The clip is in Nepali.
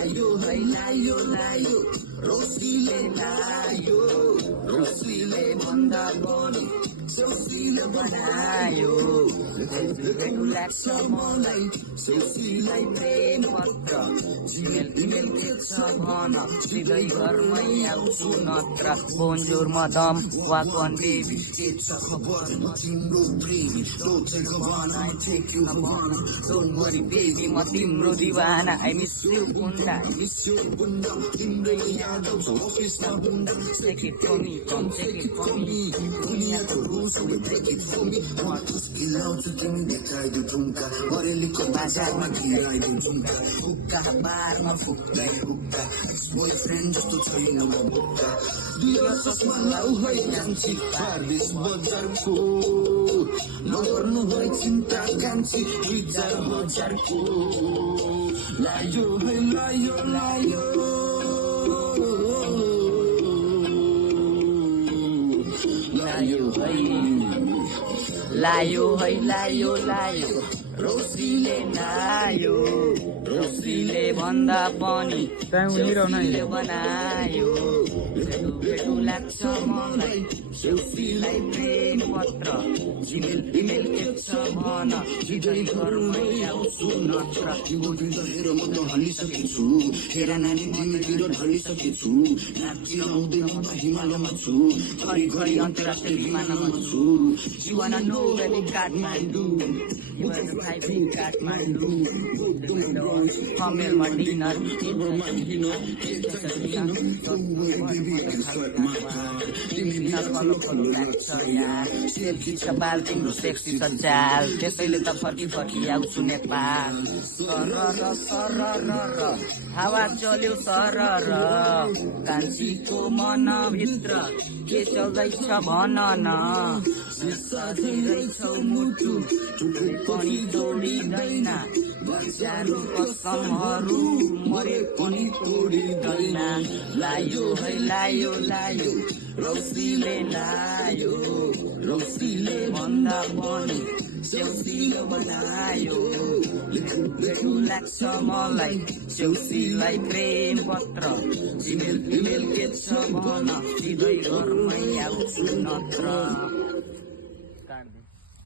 लायो है लायो रोसीले लायो रोसीले भन्दा पनि सेउसीले बनायो भेटु लाग्छ मलाई सेउसीलाई प्रेम पत्र जिमेल इमेल के छ भन सिधै घरमै आउँछु नत्र बोन्जोर मदम वाक अन बेबी के छ खबर म तिम्रो प्रेमी सोचे खबर I take you for don't worry baby म तिम्रो दिवाना I miss you बुन्दा I miss you बुन्दा तिम्रो याद आउँछ अफिसमा बुन्दा take it from me come take it from me दुनियाँको rules we break it from me म तुस्किलाउँछु तिमी देखाइदियो ठुम्का बरेलीको बाजारमा गिराइदियो ठुम्का हुक्का बारमा फुक्दै हुक्का बोयफ्रेन्ड जस्तो छैन म बुक्का दुई वर्षमा लाउ है कान्छी पारिस बजारको नगर्नु है चिन्ता कान्छी 2000 को लायो है लायो लायो लायो है लायो है लायो लायो रोसीले लायो रोसीले भन्दा पनि सेउसीले बनायो भेटु लाग्छ मलाई सेउसीलाई प्रेम पत्र जिमेल इमेल के छ भन सिधै घरमै आउँछु नत्र तिमीतिर हेर म त हल्लिसकेछु हेर नानी तिमीतिर ढलिसकेछु नाच्न आउँदैन म त हिमालयमा छु घरि अन्तर्राष्ट्रिय विमानमा छु You wanna know where we Kathmandu You wanna drive in Kathmandu Hamel Madinah Sebal तिम्रो सेक्सी सजाल त्यसैले त फर्की आउँछु नेपाल सरर हावा चल्यो सरर कान्छीको मनभित्र के चल्दैछ भन न छौ मुटु टुटै पनि तोडिँदैन बच्चाहरू कसमहरू मरे पनि तोडिँदैन लायो है लायो लायो रौसीले लायो रौसीले भन्दा पनि सेउसीले बनायो भेटु लाग्छ मलाई सेउसीलाई प्रेम पत्र जिमेल इमेल के छ भन सिधै घरमै आउँछु नत्र